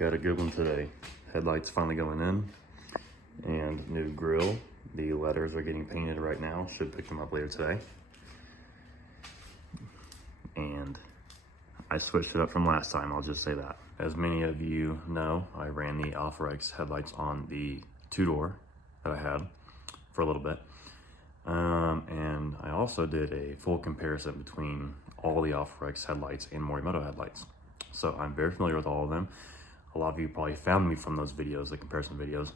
Got a good one today. Headlights finally going in, and new grille. The letters are getting painted right now. Should pick them up later today. And I switched it up from last time, I'll just say that. As many of you know, I ran the Alpharex headlights on the two-door that I had for a little bit. And I also did a full comparison between all the Alpharex headlights and Morimoto headlights. So I'm very familiar with all of them. A lot of you probably found me from those videos, the comparison videos.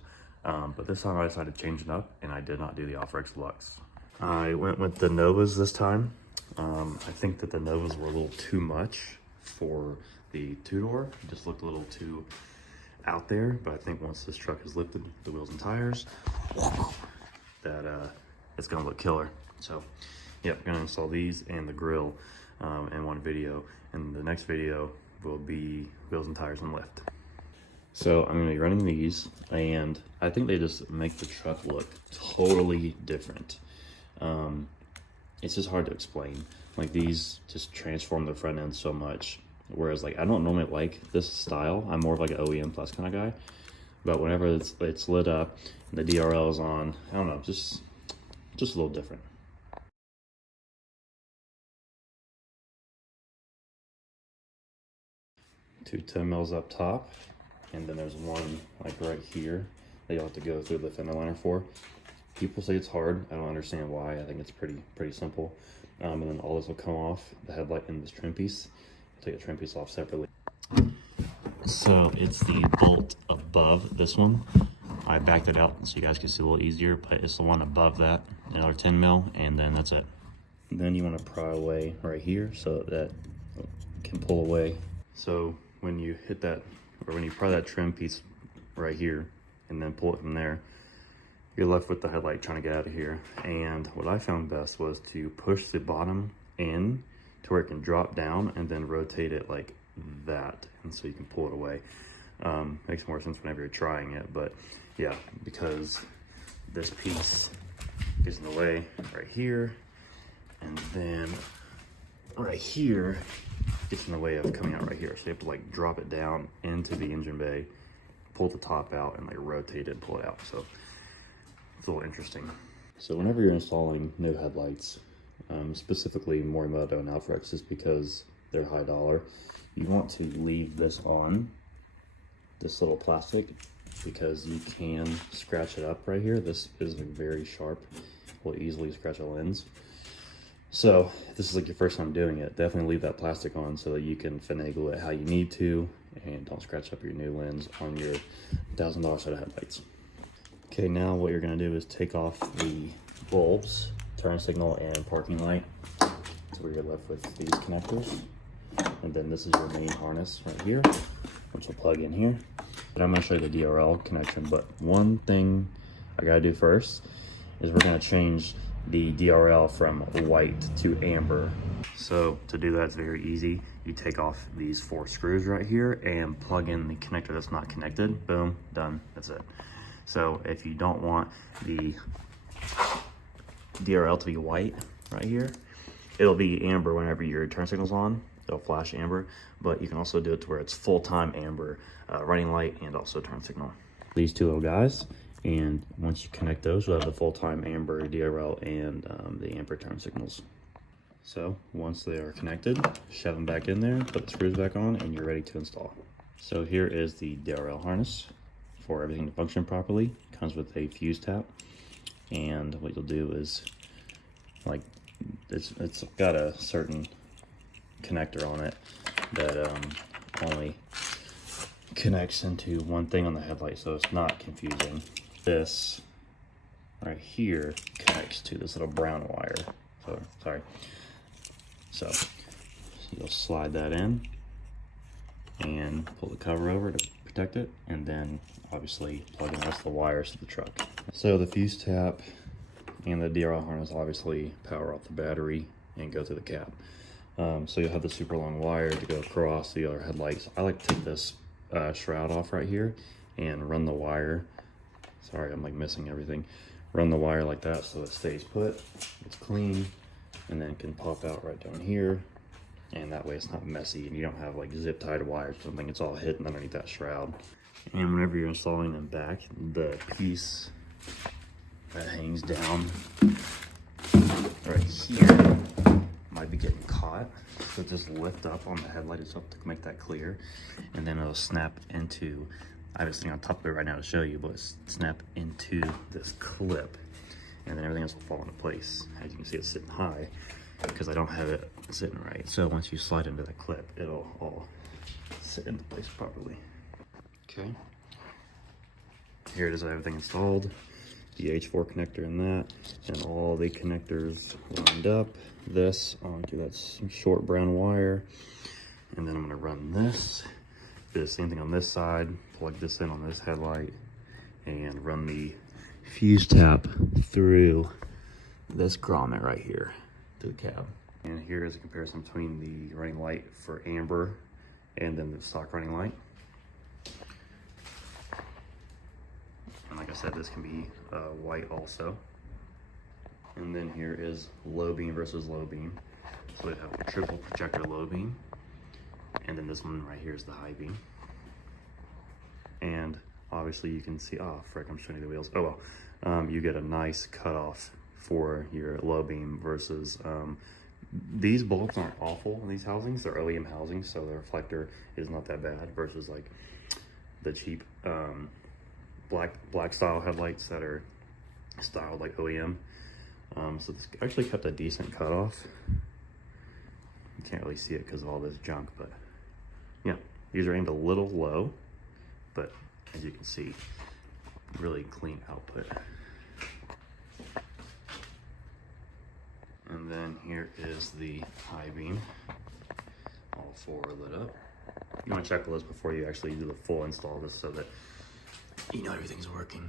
But this time I decided to change it up, and I did not do the Alpharex Lux. I went with the Novas this time. I think that the Novas were a little too much for the two-door. It just looked a little too out there, but I think once this truck is lifted, the wheels and tires, that it's gonna look killer. So, yep, gonna install these and the grill in one video, and the next video will be wheels and tires and lift. So I'm gonna be running these, and I think they just make the truck look totally different. It's just hard to explain. Like, these just transform the front end so much. Whereas, like, I don't normally like this style. I'm more of like an OEM plus kind of guy. But whenever it's lit up and the DRL is on, I don't know, just a little different. Two 10 mils up top, and then there's one like right here that you'll have to go through the fender liner for. People say it's hard. I don't understand why. I think it's pretty simple. And then all this will come off, the headlight and this trim piece. Take the trim piece off separately. So it's the bolt above this one. I backed it out so you guys can see a little easier, but it's the one above that, another 10 mil, and then that's it. And then you want to pry away right here so that it can pull away. So when you hit that, or when you pry that trim piece right here and then pull it from there, you're left with the headlight trying to get out of here. And what I found best was to push the bottom in to where it can drop down and then rotate it like that, and so you can pull it away. Makes more sense whenever you're trying it, but yeah, because this piece is in the way right here, and then right here gets in the way of coming out right here. So you have to like drop it down into the engine bay, pull the top out, and like rotate it and pull it out. So it's a little interesting. So whenever you're installing new headlights, specifically Morimoto and Alpharex, just because they're high dollar, you want to leave this on, this little plastic, because you can scratch it up right here. This is very sharp, will easily scratch a lens. So if this is like your first time doing it, definitely leave that plastic on so that you can finagle it how you need to and don't scratch up your new lens on your $1,000 set of headlights. Okay, now what you're gonna do is take off the bulbs, turn signal, and parking light. So you're left with these connectors. And then this is your main harness right here, which will plug in here. And I'm gonna show you the DRL connection, but one thing I gotta do first is we're gonna change the DRL from white to amber. So to do that, it's very easy. You take off these 4 screws right here and plug in the connector that's not connected. Boom, done, that's it. So if you don't want the DRL to be white right here, it'll be amber whenever your turn signal's on. It'll flash amber, but you can also do it to where it's full-time amber, running light and also turn signal. These two little guys, and once you connect those, you'll have the full-time amber DRL and the amber turn signals. So once they are connected, shove them back in there, put the screws back on, and you're ready to install. So here is the DRL harness for everything to function properly. It comes with a fuse tap, and what you'll do is, like, it's got a certain connector on it that only connects into one thing on the headlight, so it's not confusing. This right here connects to this little brown wire. So sorry. So you'll slide that in and pull the cover over to protect it, and then obviously plug in the rest of the wires to the truck. So the fuse tap and the DRL harness obviously power off the battery and go through the cap. So you'll have the super long wire to go across the other headlights. I like to take this shroud off right here and run the wire. Sorry, I'm like missing everything. Run the wire like that so it stays put, it's clean, and then it can pop out right down here and that way it's not messy and you don't have like zip tied wires or something. It's all hidden underneath that shroud. And whenever you're installing them back, the piece that hangs down right here might be getting caught. So just lift up on the headlight itself to make that clear, and then it'll snap into, I have this thing on top of it right now to show you, but snap into this clip, and then everything else will fall into place. As you can see, it's sitting high because I don't have it sitting right. So once you slide into that clip, it'll all sit into place properly. Okay, here it is, everything installed. The H4 connector in that, and all the connectors lined up. This onto that short brown wire, and then I'm gonna run this. Do the same thing on this side. Plug this in on this headlight, and run the fuse tap through this grommet right here to the cab. And here is a comparison between the running light for amber and then the stock running light. And like I said, this can be white also. And then here is low beam versus low beam. So we have a triple projector low beam. And then this one right here is the high beam. And obviously you can see, oh frick, I'm showing you the wheels. Oh well, you get a nice cutoff for your low beam versus, these bulbs aren't awful in these housings. They're OEM housings, so the reflector is not that bad versus like the cheap black style headlights that are styled like OEM. So this actually kept a decent cutoff. You can't really see it because of all this junk, but yeah, these are aimed a little low, but as you can see, really clean output. And then here is the high beam, all four lit up. You want to check with this before you actually do the full install of this so that you know everything's working.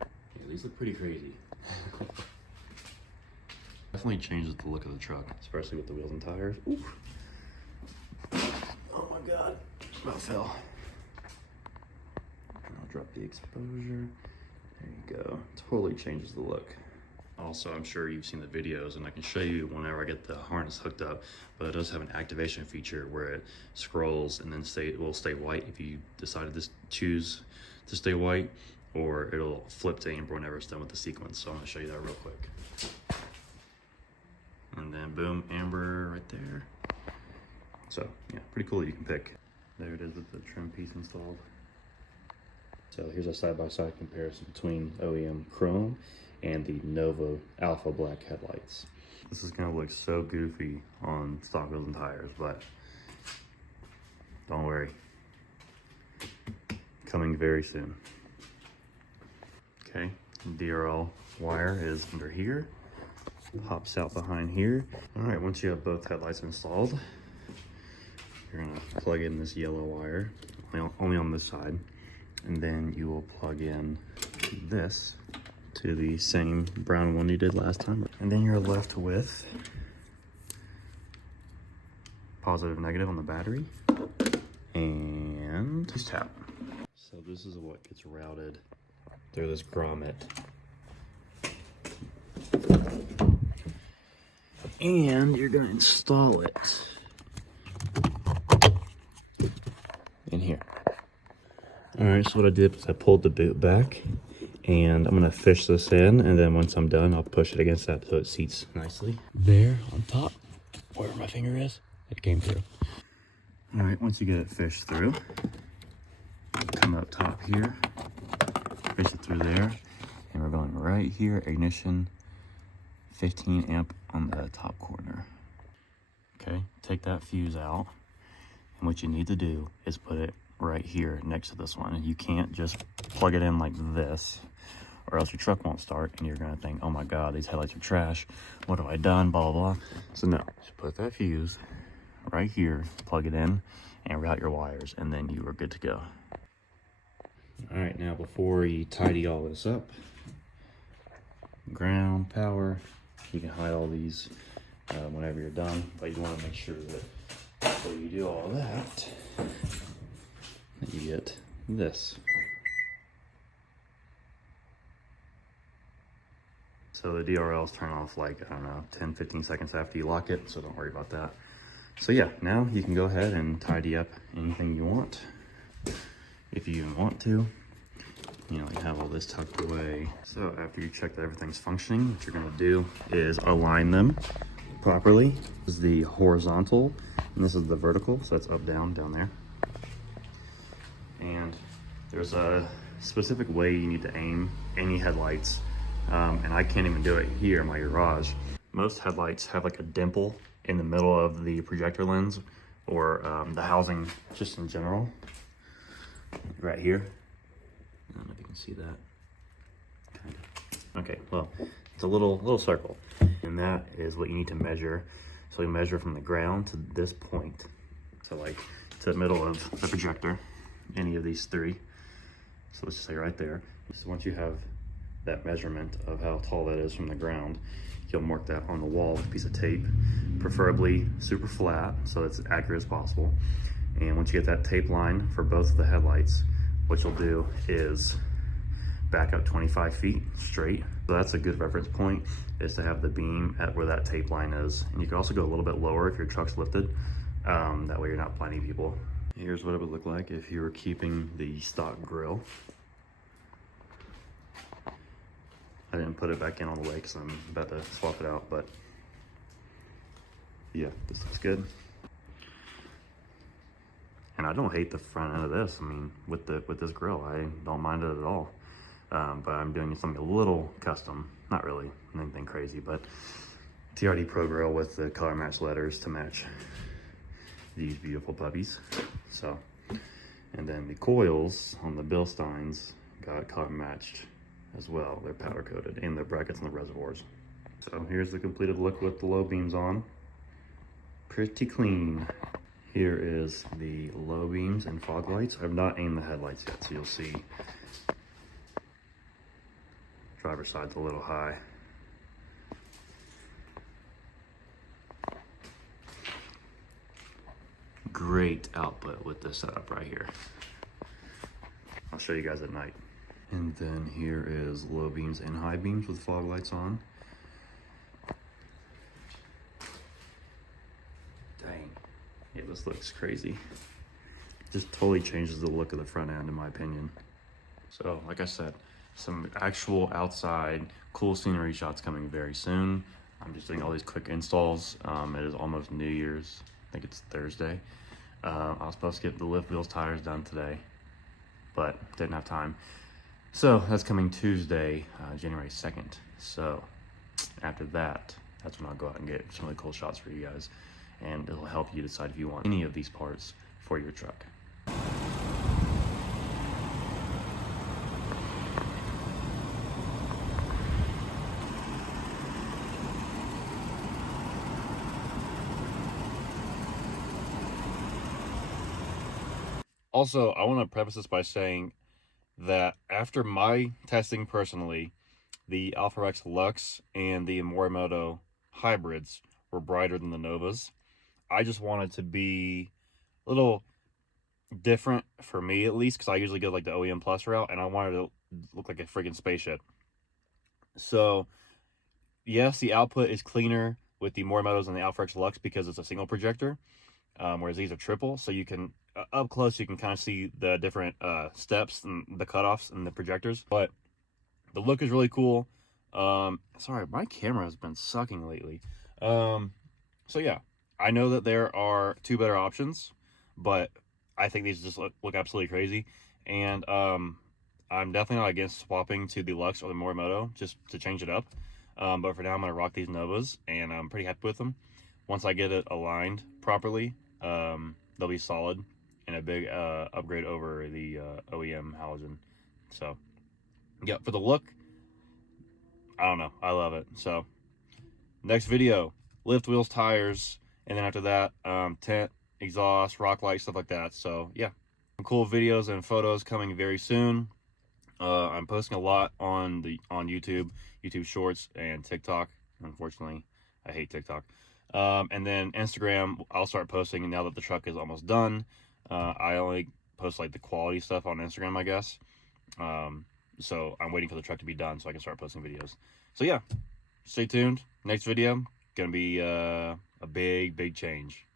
Yeah, these look pretty crazy. Definitely changes the look of the truck, especially with the wheels and tires. Oof. Oh my god, about fell. I'll drop the exposure. There you go. Totally changes the look. Also, I'm sure you've seen the videos, and I can show you whenever I get the harness hooked up, but it does have an activation feature where it scrolls and then it will stay white if you decided to choose to stay white, or it'll flip to amber whenever it's done with the sequence. So I'm gonna show you that real quick. And then boom, amber right there. So yeah, pretty cool that you can pick. There it is with the trim piece installed. So here's a side-by-side comparison between OEM chrome and the Nova Alpha black headlights. This is gonna look so goofy on stock wheels and tires, but don't worry. Coming very soon. Okay, DRL wire is under here. Pops out behind here. All right, once you have both headlights installed, you're gonna plug in this yellow wire, only on this side, and then you will plug in this to the same brown one you did last time. And then you're left with positive, negative on the battery, and fuse tap. So this is what gets routed through this grommet. And you're gonna install it in here. All right, so what I did was I pulled the boot back, and I'm gonna fish this in, and then once I'm done, I'll push it against that so it seats nicely. There on top, where my finger is, it came through. All right, once you get it fished through, come up top here, fish it through there, and we're going right here, ignition, 15 amp on the top corner. Okay, take that fuse out, and what you need to do is put it right here next to this one. And you can't just plug it in like this, or else your truck won't start, and you're gonna think, oh my god, these headlights are trash, what have I done, blah blah blah. So no, just put that fuse right here, plug it in, and route your wires, and then you are good to go. All right, now before you tidy all this up, ground, power, you can hide all these whenever you're done, but you want to make sure that before you do all that you get this. So the DRLs turn off like, I don't know, 10, 15 seconds after you lock it, so don't worry about that. So yeah, now you can go ahead and tidy up anything you want, if you even want to. You know, you have all this tucked away. So after you check that everything's functioning, what you're gonna do is align them properly. This is the horizontal, and this is the vertical, so that's up, down there. And there's a specific way you need to aim any headlights, and I can't even do it here in my garage. Most headlights have like a dimple in the middle of the projector lens, or the housing just in general, right here. I don't know if you can see that. Kind of. Okay, well, it's a little circle, and that is what you need to measure. So you measure from the ground to this point, so like to the middle of the projector, any of these three. So let's just say right there. So once you have that measurement of how tall that is from the ground, you'll mark that on the wall with a piece of tape, preferably super flat, so it's as accurate as possible. And once you get that tape line for both of the headlights, what you'll do is back up 25 feet straight. So that's a good reference point, is to have the beam at where that tape line is. And you can also go a little bit lower if your truck's lifted. That way you're not blinding people. Here's what it would look like if you were keeping the stock grill. I didn't put it back in all the way because I'm about to swap it out, but yeah, this looks good. And I don't hate the front end of this. I mean, with this grill, I don't mind it at all. But I'm doing something a little custom. Not really anything crazy, but TRD Pro grill with the color match letters to match these beautiful puppies. So, and then the coils on the Bilsteins got color matched as well. They're powder coated, and the brackets and the reservoirs. So here's the completed look with the low beams on. Pretty clean. Here is the low beams and fog lights. I've not aimed the headlights yet, so you'll see driver's side's a little high. Great output with this setup right here. I'll show you guys at night. And then here is low beams and high beams with fog lights on. Dang. Yeah, this looks crazy. Just totally changes the look of the front end, in my opinion. So, like I said, some actual outside cool scenery shots coming very soon. I'm just doing all these quick installs. It is almost New Year's. I think it's Thursday. I was supposed to get the lift wheels tires done today, but didn't have time. So that's coming Tuesday, January 2nd. So after that, that's when I'll go out and get some really cool shots for you guys. And it'll help you decide if you want any of these parts for your truck. Also, I want to preface this by saying that after my testing personally, the Alpharex Lux and the Morimoto hybrids were brighter than the Novas. I just wanted to be a little different for me, at least, because I usually go like the OEM Plus route, and I wanted to look like a freaking spaceship. So, yes, the output is cleaner with the Morimotos and the Alpharex Lux because it's a single projector, whereas these are triple. So you can, up close, you can kind of see the different steps and the cutoffs and the projectors. But the look is really cool. Sorry, my camera has been sucking lately. So yeah, I know that there are two better options, but I think these just look absolutely crazy. And I'm definitely not against swapping to the Lux or the Morimoto just to change it up. But for now, I'm going to rock these Novas, and I'm pretty happy with them. Once I get it aligned properly, they'll be solid and a big upgrade over the OEM halogen. So yeah, for the look, I don't know, I love it. So next video, lift wheels, tires, and then after that, tent, exhaust, rock light, stuff like that. So yeah, some cool videos and photos coming very soon. I'm posting a lot on YouTube Shorts and TikTok. Unfortunately, I hate TikTok. And then Instagram, I'll start posting now that the truck is almost done. I only post like the quality stuff on Instagram, I guess. So I'm waiting for the truck to be done so I can start posting videos. So yeah, stay tuned. Next video, gonna be a big change.